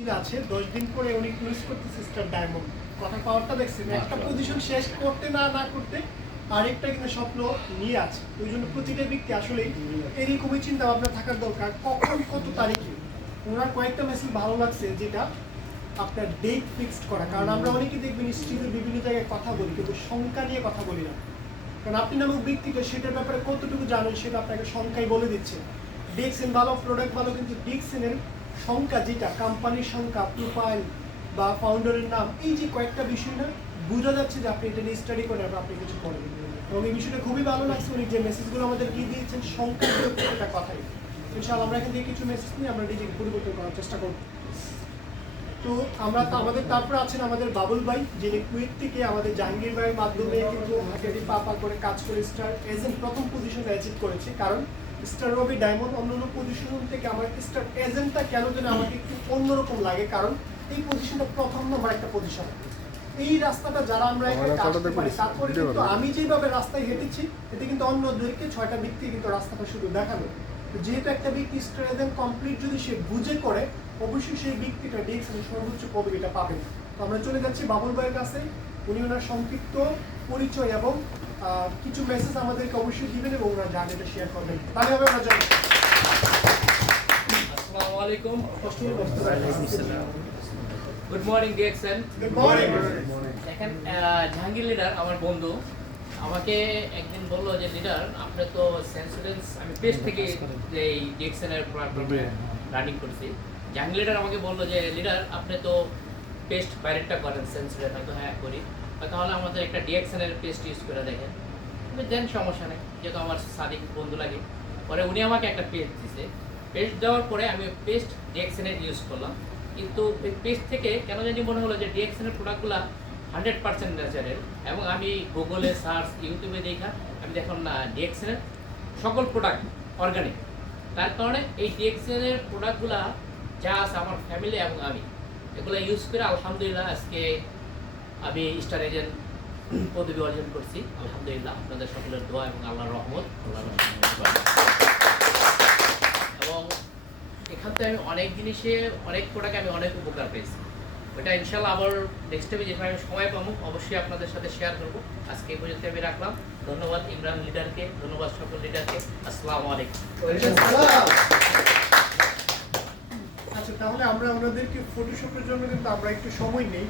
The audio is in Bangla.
দিন আছে 10 দিন পরে উনি ক্লোজ করতে সিস্টার ডায়মন্ড কথা পাওয়ারটা দেখছেন একটা পজিশন শেষ করতে না করতে আরেকটা কিন্তু স্বপ্ন নিয়ে আছে ওই জন্য প্রতিটা ব্যক্তি আসলে এরকমই চিন্তা ভাবনা থাকার দরকার কখন কত তারিখে ওনার কয়েকটা মেসেজ ভালো লাগছে যেটা আপনার ডেট ফিক্সড করা কারণ আমরা অনেকে দেখবেন স্ট্রিটের বিভিন্ন জায়গায় কথা বলি কিন্তু সংখ্যা নিয়ে কথা বলি না কারণ আপনি নামক ব্যক্তিকে সেটার ব্যাপারে কতটুকু জানেন সেটা আপনাকে সংখ্যায় বলে দিচ্ছে ডিএক্সএন ভালো প্রোডাক্ট ভালো কিন্তু ডিএক্সএনের সংখ্যা যেটা কোম্পানির সংখ্যা প্রোফাইল বা ফাউন্ডারের নাম এই যে কয়েকটা বিষয় না বোঝা যাচ্ছে যে আপনি এটা নিয়ে স্টাডি করেন আপনি কিছু করেন এবং এই বিষয়টা খুবই ভালো লাগছে উনি যে মেসেজগুলো আমাদের দিয়ে দিয়েছেন সংখ্যা একটা কথাই ইনশাআল্লাহ আমরা এখান থেকে কিছু মেসেজ নিয়ে আমরা নিজেকে পরিবর্তন করার চেষ্টা করব তো আমরা তো আমাদের তারপর আছেন আমাদের বাবুল ভাই যিনি কুয়েত থেকে আমাদের জাহাঙ্গীর ভাইয়ের মাধ্যমে কিন্তু হাতেরি পাপা করে কাজ করে স্টার এজেন্ট প্রথম পজিশনে অ্যাচিভ করেছে কারণ স্টার রবি ডায়মন্ড অন্যান্য পজিশন থেকে আমার স্টার এজেন্টটা কেন যেন আমাকে একটু অন্যরকম লাগে কারণ এই পজিশনটা প্রথম নম্বর একটা পজিশন এই রাস্তাটা যারা আমরা এখানে কাজ করতে পারি তারপরে কিন্তু আমি যেভাবে রাস্তায় হেঁটেছি এতে কিন্তু অন্যদেরকে 6টা ব্যক্তি কিন্তু রাস্তাটা শুধু দেখানো যেহেতু একটা ব্যক্তি স্টার এজেন্ট কমপ্লিট যদি সে বুঝে করে অবশ্যই সেই ব্যক্তিটা ডিএক্সএনের সর্বোচ্চ পদবিটা পাবেন তো আমরা চলে যাচ্ছি বাবুল ভাইয়ের কাছে উনি ওনার সংক্ষিপ্ত পরিচয় এবং কিছু মেসেজ আমাদেরকে অবশ্যই দিবেন এবং ওনার জার্নিটা শেয়ার করবেন তাহলে হবে আমরা জানি আসসালামু আলাইকুম good morning DXN good morning দেখেন জাহাঙ্গীর লিডার আমার বন্ধু আমাকে একদিন বললো যে লিডার আপনি তো সেন্সুরেন্স আমি পেজ থেকে যে এই ডিএক্সএনের রানিং করছি জাহাঙ্গীর লিডার আমাকে বললো যে লিডার আপনি তো পেস্ট বাইরেরটা করেন সেন্সুরেন্স হয়তো হ্যাঁ করি তাহলে আমাদের একটা ডিএক্সএনের পেস্ট ইউজ করে দেখেন দেন সমস্যা নেই যেহেতু আমার সাদিক বন্ধু লাগে পরে উনি আমাকে একটা পেজ দিছে পেস্ট দেওয়ার পরে আমি পেস্ট ডিএক্সএনের ইউজ করলাম কিন্তু পেস্ট থেকে কেন জানি মনে হলো যে ডিএক্সএনের প্রোডাক্টগুলো 100% ন্যাচারাল এবং আমি গুগলে সার্চ ইউটিউবে দেখা আমি দেখলাম না ডিএক্সএনের সকল প্রোডাক্ট অর্গানিক তার কারণে এই ডিএক্সএনের প্রোডাক্টগুলো যা আছে আমার ফ্যামিলি এবং আমি এগুলো ইউজ করে আলহামদুলিল্লাহ আজকে আমি স্টার এজেন্ট পদবি অর্জন করছি আলহামদুলিল্লাহ আপনাদের সকলের দোয়া এবং আল্লাহর রহমত এবং এখান থেকে আমি অনেক জিনিসে অনেক প্রোডাক্ট আমি অনেক উপকার পেয়েছি ওইটা ইনশাল্লাহ আবার নেক্সট টাইমে যেভাবে আমি সময় পাবো অবশ্যই আপনাদের সাথে শেয়ার করবো আজকে এই পর্যন্ত আমি রাখলাম ধন্যবাদ ইমরান লিডারকে ধন্যবাদ সকল লিডারকে আসসালামু আলাইকুম আচ্ছা তাহলে আমরা ওনাদেরকে ফটোশুটের জন্য কিন্তু আমরা একটু সময় নেই